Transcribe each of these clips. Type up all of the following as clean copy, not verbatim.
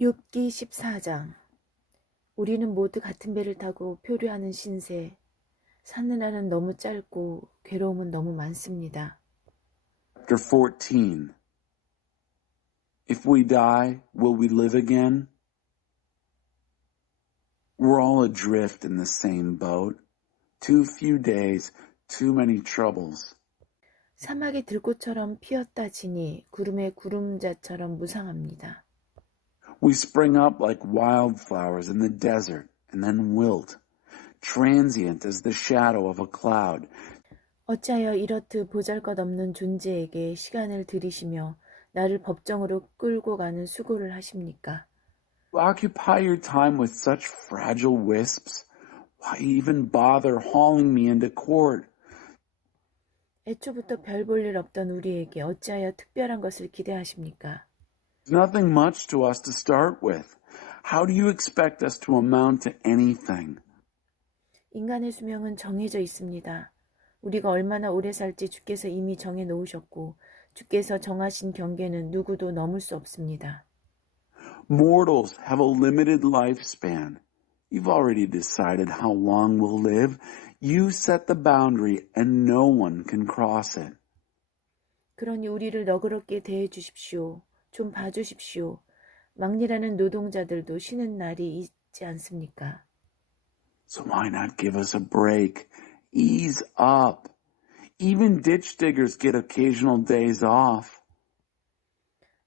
욥기 14장. 우리는 모두 같은 배를 타고 표류하는 신세. 사는 날은 너무 짧고 괴로움은 너무 많습니다. Chapter 14. If we die, will we live again? We're all adrift in the same boat. Too few days, too many troubles. 사막의 들꽃처럼 피었다 지니 구름의 구름자처럼 무상합니다. We spring up like wildflowers in the desert and then wilt, transient as the shadow of a cloud. 어찌하여 이렇듯 보잘것없는 존재에게 시간을 들이시며 나를 법정으로 끌고 가는 수고를 하십니까? You occupy your time with such fragile wisps. Why even bother hauling me into court? 애초부터 별 볼 일 없던 우리에게 어찌하여 특별한 것을 기대하십니까? There's nothing much to us to start with. How do you expect us to amount to anything? 인간의 수명은 정해져 있습니다. 우리가 얼마나 오래 살지 주께서 이미 정해 놓으셨고 주께서 정하신 경계는 누구도 넘을 수 없습니다. Mortals have a limited lifespan. You've already decided how long we'll live. You set the boundary and no one can cross it. 그러니 우리를 너그럽게 대해 주십시오. 좀 봐주십시오. 막일하는 노동자들도 쉬는 날이 있지 않습니까? So why not give us a break? Ease up. Even ditch diggers get occasional days off.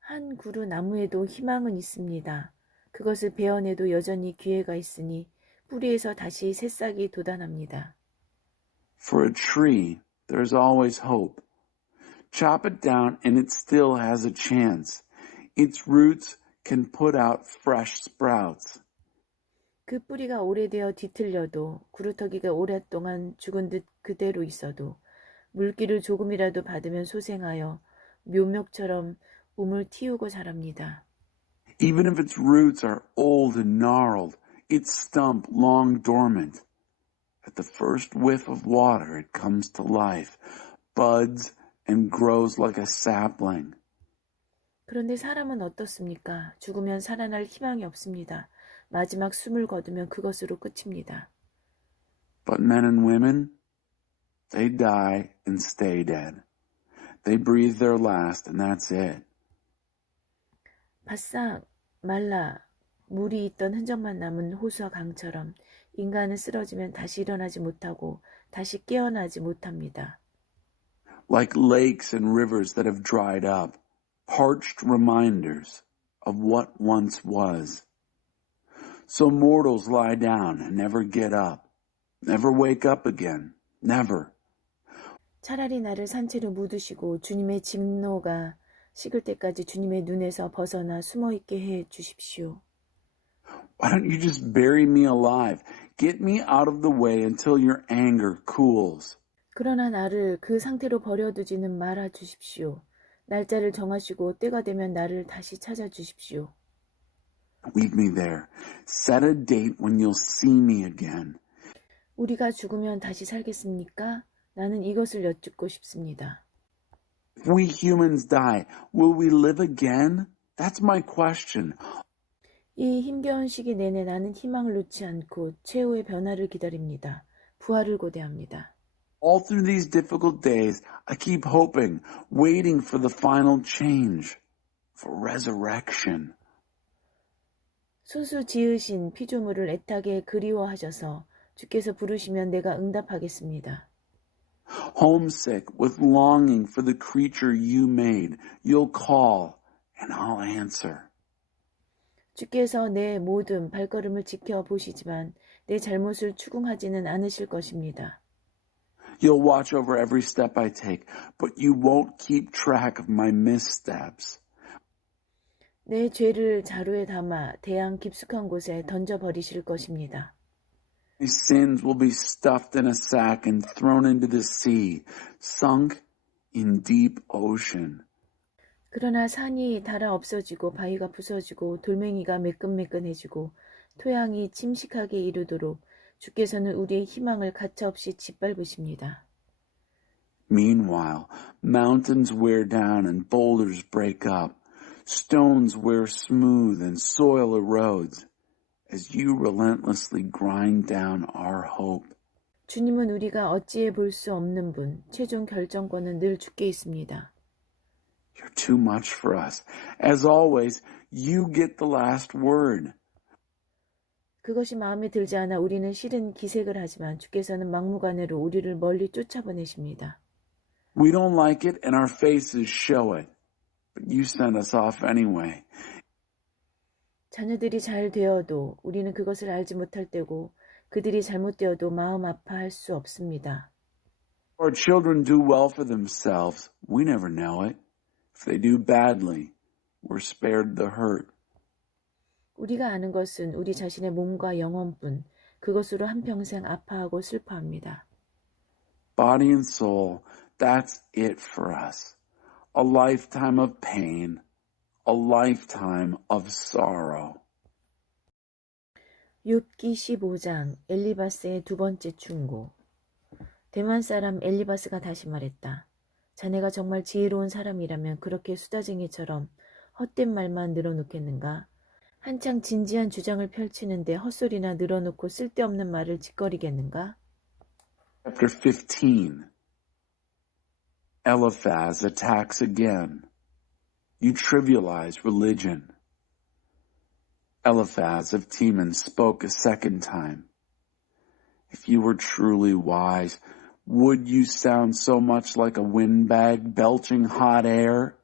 한 그루 나무에도 희망은 있습니다. 그것을 베어내도 여전히 기회가 있으니 뿌리에서 다시 새싹이 돋아납니다. For a tree, there's always hope. Chop it down and it still has a chance. Its roots can put out fresh sprouts. 그 뿌리가 오래되어 뒤틀려도 구루터기가 오랫동안 죽은 듯 그대로 있어도 물기를 조금이라도 받으면 소생하여 묘목처럼 움을 틔우고 자랍니다. Even if its roots are old and gnarled, its stump long dormant. At the first whiff of water, it comes to life, buds and grows like a sapling. 그런데 사람은 어떻습니까? 죽으면 살아날 희망이 없습니다. 마지막 숨을 거두면 그것으로 끝입니다. But men and women, they die and stay dead. They breathe their last and that's it. 바싹 말라 물이 있던 흔적만 남은 호수와 강처럼 인간은 쓰러지면 다시 일어나지 못하고 다시 깨어나지 못합니다. Like lakes and rivers that have dried up, parched reminders of what once was. So mortals lie down and never get up, never wake up again, never. 차라리 나를 산채로 묻으시고 주님의 진노가 식을 때까지 주님의 눈에서 벗어나 숨어있게 해 주십시오. Why don't you just bury me alive? Get me out of the way until your anger cools. 그러나 나를 그 상태로 버려두지는 말아 주십시오. 날짜를 정하시고 때가 되면 나를 다시 찾아주십시오. Leave me there. Set a date when you'll see me again. 우리가 죽으면 다시 살겠습니까? 나는 이것을 여쭙고 싶습니다. If we humans die, will we live again? That's my question. 이 힘겨운 시기 내내 나는 희망을 놓지 않고 최후의 변화를 기다립니다. 부활을 고대합니다. All through these difficult days, I keep hoping, waiting for the final change, for resurrection. 소수 지으신 피조물을 애타게 그리워하셔서 주께서 부르시면 내가 응답하겠습니다. Homesick with longing for the creature you made, you'll call and I'll answer. 주께서 내 모든 발걸음을 지켜보시지만 내 잘못을 추궁하지는 않으실 것입니다. You'll watch over every step I take, but you won't keep track of my missteps. 내 죄를 자루에 담아 대양 깊숙한 곳에 던져버리실 것입니다. My sins will be stuffed in a sack and thrown into the sea, sunk in deep ocean. 그러나 산이 닳아 없어지고 바위가 부서지고 돌멩이가 매끈매끈해지고 토양이 침식하게 이르도록 주께서는 우리의 희망을 가차없이 짓밟으십니다. Meanwhile, mountains wear down and boulders break up. Stones wear smooth and soil erodes as you relentlessly grind down our hope. 주님은 우리가 어찌해 볼 수 없는 분, 최종 결정권은 늘 주께 있습니다. You're too much for us. As always, you get the last word. 그것이 마음에 들지 않아 우리는 싫은 기색을 하지만 주께서는 막무가내로 우리를 멀리 쫓아보내십니다. We don't like it and our faces show it, but you send us off anyway. 자녀들이 잘 되어도 우리는 그것을 알지 못할 때고 그들이 잘못되어도 마음 아파할 수 없습니다. Our children do well for themselves. We never know it. If they do badly, we're spared the hurt. 우리가 아는 것은 우리 자신의 몸과 영혼뿐 그것으로 한평생 아파하고 슬퍼합니다. Body and soul, that's it for us. A lifetime of pain, a lifetime of sorrow. 욥기 15장 엘리바스의 두 번째 충고. 대만 사람 엘리바스가 다시 말했다. 자네가 정말 지혜로운 사람이라면 그렇게 수다쟁이처럼 헛된 말만 늘어놓겠는가? 한창 진지한 주장을 펼치는데 헛소리나 늘어놓고 쓸데없는 말을 짓거리겠는가? Chapter 15. Eliphaz attacks again. You trivialize religion. Eliphaz of Teman spoke a second time. If you were truly wise, would you sound so much like a windbag belching hot air?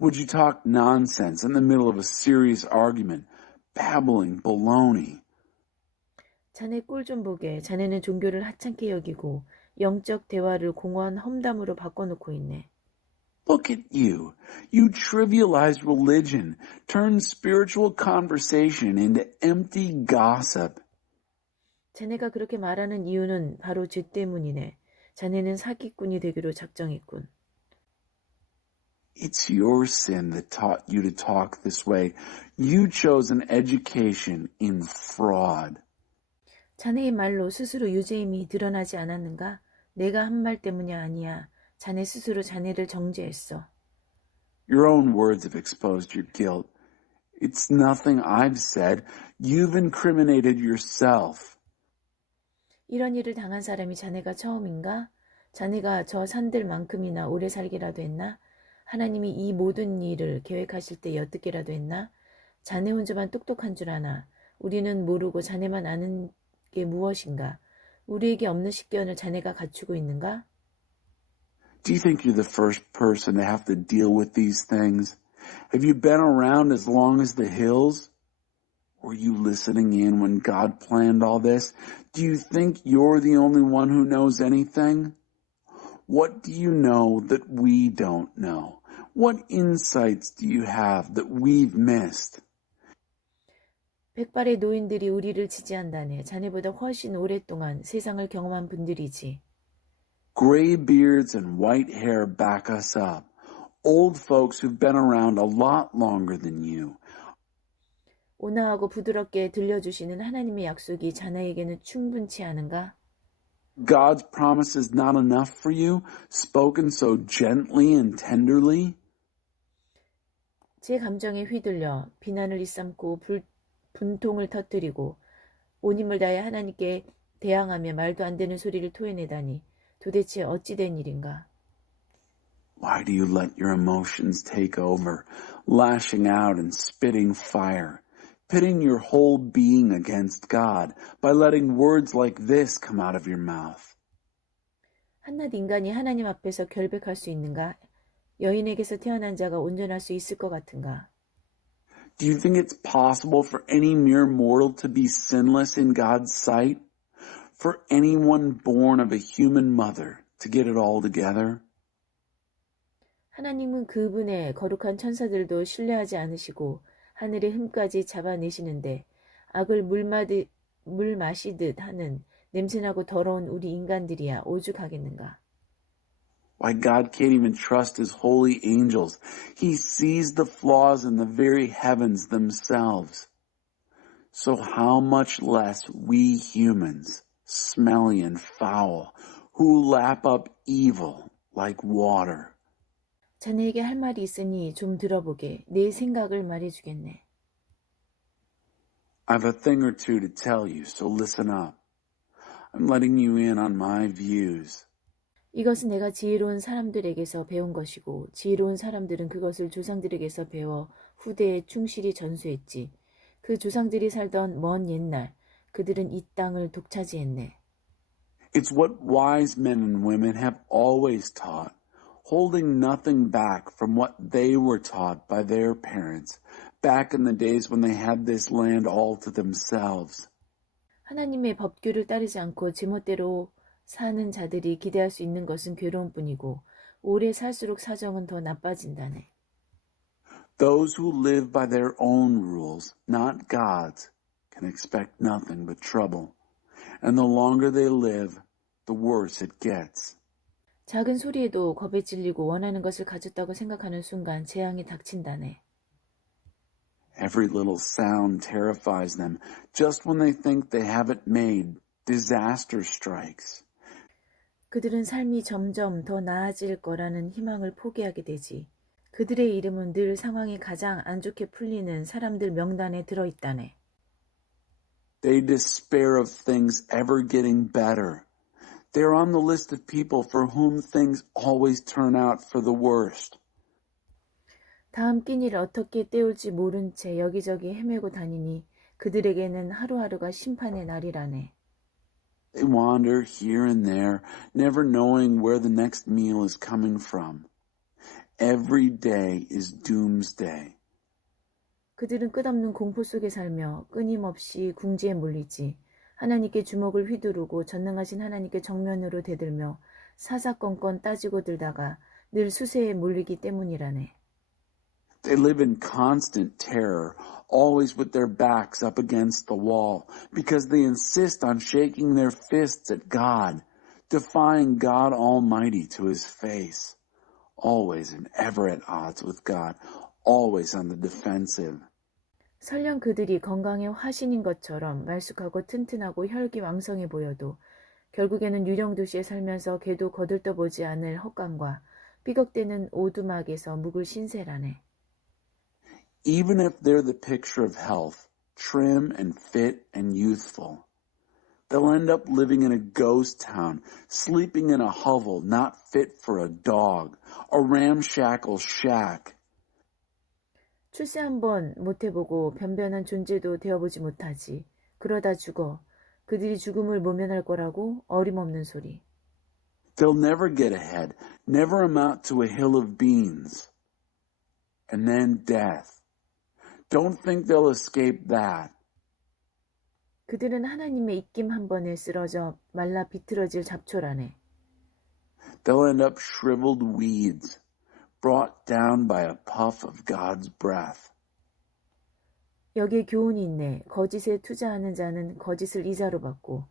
Would you talk nonsense in the middle of a serious argument, babbling baloney? 자네 꼴 좀 보게. 자네는 종교를 하찮게 여기고 영적 대화를 공허한 험담으로 바꿔놓고 있네. Look at you. You trivialize religion, turn spiritual conversation into empty gossip. 자네가 그렇게 말하는 이유는 바로 죄 때문이네. 자네는 사기꾼이 되기로 작정했군. It's your sin that taught you to talk this way. You chose an education in fraud. 자네의 말로 스스로 유죄임이 드러나지 않았는가? 내가 한 말 때문이 아니야. 자네 스스로 자네를 정죄했어. Your own words have exposed your guilt. It's nothing I've said. You've incriminated yourself. 이런 일을 당한 사람이 자네가 처음인가? 자네가 저 산들만큼이나 오래 살기라도 했나? 하나님이 이 모든 일을 계획하실 때 엿듣기라도 했나? 자네 혼자만 똑똑한 줄 아나? 우리는 모르고 자네만 아는 게 무엇인가? 우리에게 없는 식견을 자네가 갖추고 있는가? Do you think you're the first person to have to deal with these things? Have you been around as long as the hills? Were you listening in when God planned all this? Do you think you're the only one who knows anything? What do you know that we don't know? What insights do you have that we've missed? 백발의 노인들이 우리를 지지한다네. 자네보다 훨씬 오랫동안 세상을 경험한 분들이지. Gray beards and white hair back us up. Old folks who've been around a lot longer than you. 온화하고 부드럽게 들려주시는 하나님의 약속이 자네에게는 충분치 않은가? God's promise is not enough for you, spoken so gently and tenderly. 제 감정에 휘둘려 비난을 일삼고 분통을 터뜨리고 온 힘을 다해 하나님께 대항하며 말도 안 되는 소리를 토해내다니 도대체 어찌 된 일인가? Why do you let your emotions take over, lashing out and spitting fire, pitting your whole being against God by letting words like this come out of your mouth? 한낱 인간이 하나님 앞에서 결백할 수 있는가? 여인에게서 태어난 자가 온전할 수 있을 것 같은가? Do you think it's possible for any mere mortal to be sinless in God's sight? For anyone born of a human mother to get it all together? 하나님은 그분의 거룩한 천사들도 신뢰하지 않으시고 하늘의 흠까지 잡아내시는데 악을 물 마시듯 하는 냄새나고 더러운 우리 인간들이야 오죽하겠는가? Why, God can't even trust his holy angels. He sees the flaws in the very heavens themselves. So how much less we humans, smelly and foul, who lap up evil like water. 자네에게 할 말이 있으니 좀 들어보게. 내 생각을 말해주겠네. I've a thing or two to tell you, so listen up. I'm letting you in on my views. 이것은 내가 지혜로운 사람들에게서 배운 것이고 지혜로운 사람들은 그것을 조상들에게서 배워 후대에 충실히 전수했지. 그 조상들이 살던 먼 옛날 그들은 이 땅을 독차지했네. It's what wise men and women have always taught, holding nothing back from what they were taught by their parents back in the days when they had this land all to themselves. 하나님의 법규를 따르지 않고 제멋대로 사는 자들이 기대할 수 있는 것은 괴로운 뿐이고 오래 살수록 사정은 더 나빠진다네. Those who live by their own rules, not God's, can expect nothing but trouble. And the longer they live, the worse it gets. 작은 소리에도 겁에 질리고 원하는 것을 가졌다고 생각하는 순간 재앙이 닥친다네. Every little sound terrifies them. Just when they think they have it made, disaster strikes. 그들은 삶이 점점 더 나아질 거라는 희망을 포기하게 되지. 그들의 이름은 늘 상황이 가장 안 좋게 풀리는 사람들 명단에 들어있다네. They despair of things ever getting better. They're on the list of people for whom things always turn out for the worst. 다음 끼니를 어떻게 때울지 모른 채 여기저기 헤매고 다니니 그들에게는 하루하루가 심판의 날이라네. They wander here and there, never knowing where the next meal is coming from. Every day is doomsday. 그들은 끝없는 공포 속에 살며 끊임없이 궁지에 몰리지. 하나님께 주먹을 휘두르고 전능하신 하나님께 정면으로 대들며 사사건건 따지고 들다가 늘 수세에 몰리기 때문이라네. They live in constant terror, always with their backs up against the wall, because they insist on shaking their fists at God, defying God Almighty to his face, always and ever at odds with God, always on the defensive. 설령 그들이 건강의 화신인 것처럼 말쑥하고 튼튼하고 혈기왕성해 보여도 결국에는 유령도시에 살면서 개도 거들떠보지 않을 헛간과 삐걱대는 오두막에서 묵을 신세라네. Even if they're the picture of health, trim and fit and youthful, they'll end up living in a ghost town, sleeping in a hovel not fit for a dog, a ramshackle shack. 출세 한번 못해보고 변변한 존재도 되어보지 못하지. 그러다 죽어. 그들이 죽음을 모면할 거라고 어림없는 소리. They'll never get ahead, never amount to a hill of beans. And then death. Don't think they'll escape that. 그들은 하나님의 입김 한 번에 쓰러져 말라 비틀어질 잡초라네. They'll end up shriveled weeds, brought down by a puff of God's breath. 여기에 교훈이 있네. 거짓에 투자하는 자는 거짓을 이자로 받고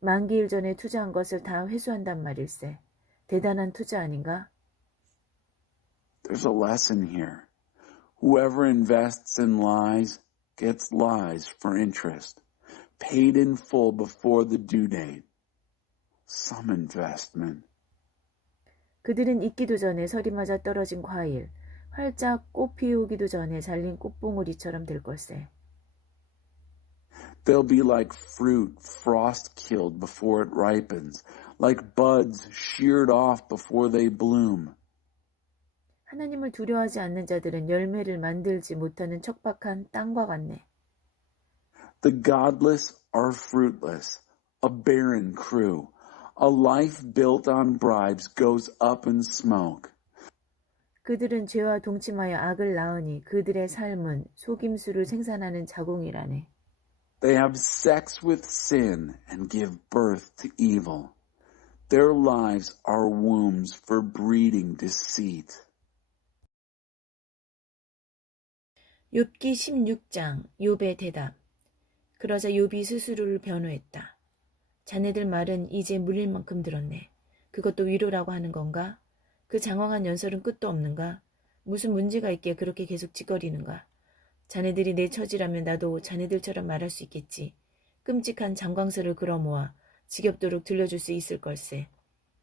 만기일 전에 투자한 것을 다 회수한단 말일세. 대단한 투자 아닌가? There's a lesson here. Whoever invests in lies gets lies for interest, paid in full before the due date. Some investment. 그들은 익기도 전에 설이 맞아 떨어진 과일, 활짝 꽃 피우기도 전에 잘린 꽃봉오리처럼 될 걸세. They'll be like fruit frost-killed before it ripens, like buds sheared off before they bloom. 하나님을 두려워하지 않는 자들은 열매를 만들지 못하는 척박한 땅과 같네. The godless are fruitless, a barren crew. A life built on bribes goes up in smoke. 그들은 죄와 동침하여 악을 낳으니 그들의 삶은 속임수를 생산하는 자궁이라네. They have sex with sin and give birth to evil. Their lives are wombs for breeding deceit. 욥기 16장 욥의 대답. 그러자 욥이 스스로를 변호했다. 자네들 말은 이제 물릴 만큼 들었네. 그것도 위로라고 하는 건가? 그 장황한 연설은 끝도 없는가? 무슨 문제가 있기에 그렇게 계속 찌꺼리는가? 자네들이 내 처지라면 나도 자네들처럼 말할 수 있겠지. 끔찍한 장광설을 끌어모아 지겹도록 들려줄 수 있을 걸세.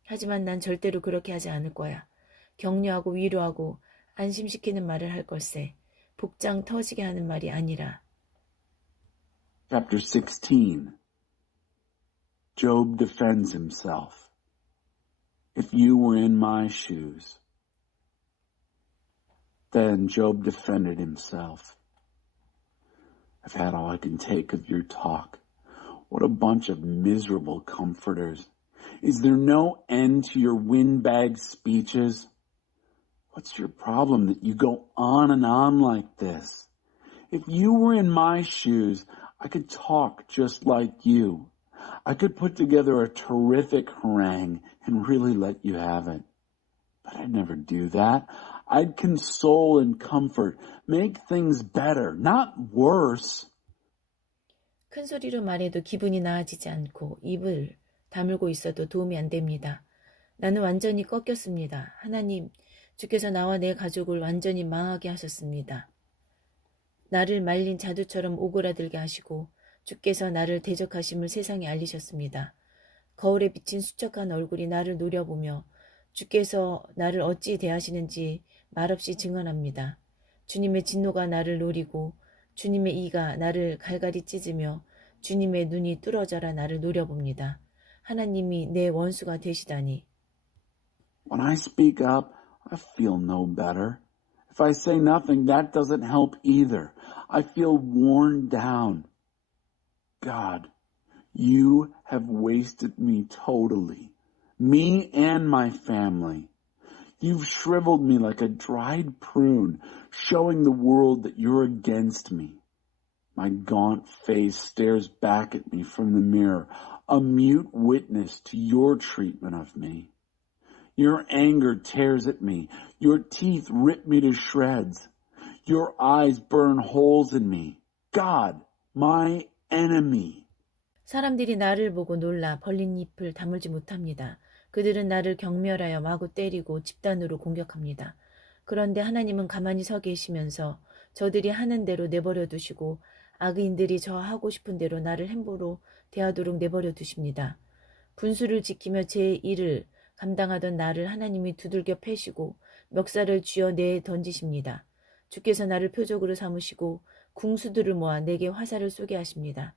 하지만 난 절대로 그렇게 하지 않을 거야. 격려하고 위로하고 안심시키는 말을 할 걸세. 복장 터지게 하는 말이 아니라. Chapter 16. Job defends himself. If you were in my shoes. Then Job defended himself. I've had all I can take of your talk. What a bunch of miserable comforters. Is there no end to your windbag speeches? What's your problem that you go on and on like this? If you were in my shoes, I could talk just like you. I could put together a terrific harangue and really let you have it. But I'd never do that. I'd console and comfort, make things better, not worse. 큰 소리로 말해도 기분이 나아지지 않고 입을 다물고 있어도 도움이 안 됩니다. 나는 완전히 꺾였습니다. 하나님, 주께서 나와 내 가족을 완전히 망하게 하셨습니다. 나를 말린 자두처럼 오그라들게 하시고 주께서 나를 대적하심을 세상에 알리셨습니다. 거울에 비친 수척한 얼굴이 나를 노려보며 주께서 나를 어찌 대하시는지 말없이 증언합니다. 주님의 진노가 나를 노리고 주님의 이가 나를 갈갈이 찢으며 주님의 눈이 뚫어져라 나를 노려봅니다. 하나님이 내 원수가 되시다니. When I speak up, I feel no better. If I say nothing, that doesn't help either. I feel worn down. God, you have wasted me totally. Me and my family. You've shriveled me like a dried prune, showing the world that you're against me. My gaunt face stares back at me from the mirror, a mute witness to your treatment of me. Your anger tears at me. Your teeth rip me to shreds. Your eyes burn holes in me. God, my enemy. 사람들이 나를 보고 놀라 벌린 입을 다물지 못합니다. 그들은 나를 경멸하여 마구 때리고 집단으로 공격합니다. 그런데 하나님은 가만히 서 계시면서 저들이 하는 대로 내버려 두시고 악인들이 저 하고 싶은 대로 나를 함부로 대하도록 내버려 두십니다. 분수를 지키며 제 일을 감당하던 나를 하나님이 두들겨 패시고 멱살을 쥐어 내에 던지십니다. 주께서 나를 표적으로 삼으시고 궁수들을 모아 내게 화살을 쏘게 하십니다.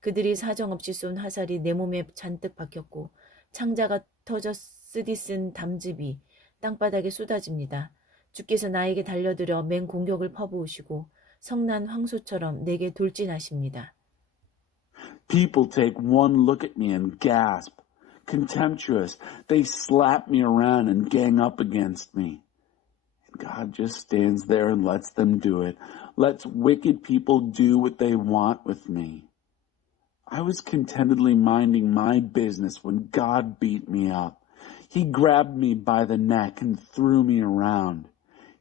그들이 사정없이 쏜 화살이 내 몸에 잔뜩 박혔고 창자가 터져 쓰디쓴 담즙이 땅바닥에 쏟아집니다. 주께서 나에게 달려들어 맹 공격을 퍼부으시고 성난 황소처럼 내게 돌진하십니다. People take one look at me and gasp. Contemptuous, they slap me around and gang up against me. And God just stands there and lets them do it. Lets wicked people do what they want with me. I was contentedly minding my business when God beat me up. He grabbed me by the neck and threw me around.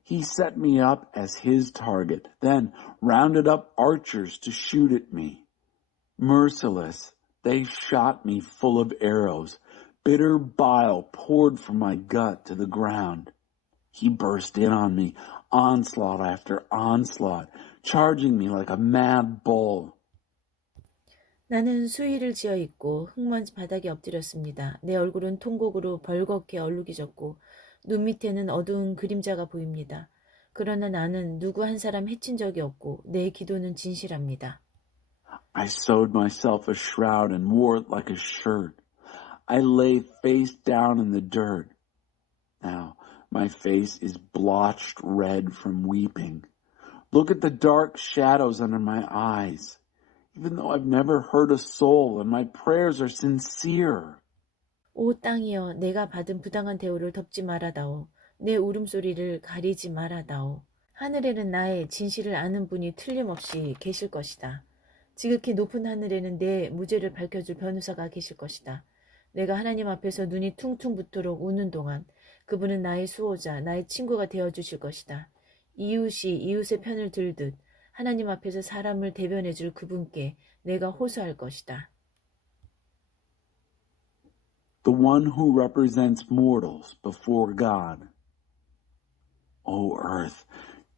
He set me up as his target, then rounded up archers to shoot at me. Merciless, they shot me full of arrows. Bitter bile poured from my gut to the ground. He burst in on me, onslaught after onslaught, charging me like a mad bull. 나는 수의를 지어 입고 흙먼지 바닥에 엎드렸습니다. 내 얼굴은 통곡으로 벌겋게 얼룩이졌고 눈 밑에는 어두운 그림자가 보입니다. 그러나 나는 누구 한 사람 해친 적이 없고 내 기도는 진실합니다. I sewed myself a shroud and wore it like a shirt. I lay face down in the dirt. Now my face is blotched red from weeping. Look at the dark shadows under my eyes. Even though I've never hurt a soul and my prayers are sincere. 오 땅이여, 내가 받은 부당한 대우를 덮지 말아다오. 내 울음소리를 가리지 말아다오. 하늘에는 나의 진실을 아는 분이 틀림없이 계실 것이다. 지극히 높은 하늘에는 내 무죄를 밝혀줄 변호사가 계실 것이다. 내가 하나님 앞에서 눈이 퉁퉁 붓도록 우는 동안 그분은 나의 수호자, 나의 친구가 되어주실 것이다. 이웃이 이웃의 편을 들듯 하나님 앞에서 사람을 대변해줄 그분께 내가 호소할 것이다. The one who represents mortals before God. O earth,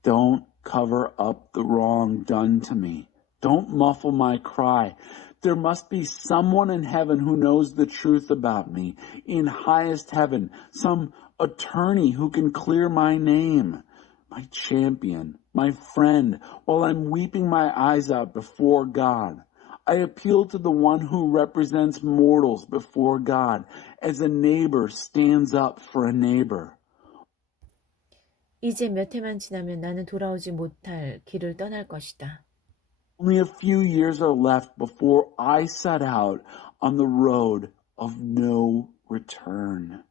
don't cover up the wrong done to me. Don't muffle my cry. There must be someone in heaven who knows the truth about me. In highest heaven, some attorney who can clear my name, my champion, my friend, while I'm weeping my eyes out before God. I appeal to the one who represents mortals before God, as a neighbor stands up for a neighbor. 이제 몇 해만 지나면 나는 돌아오지 못할 길을 떠날 것이다. Only a few years are left before I set out on the road of no return.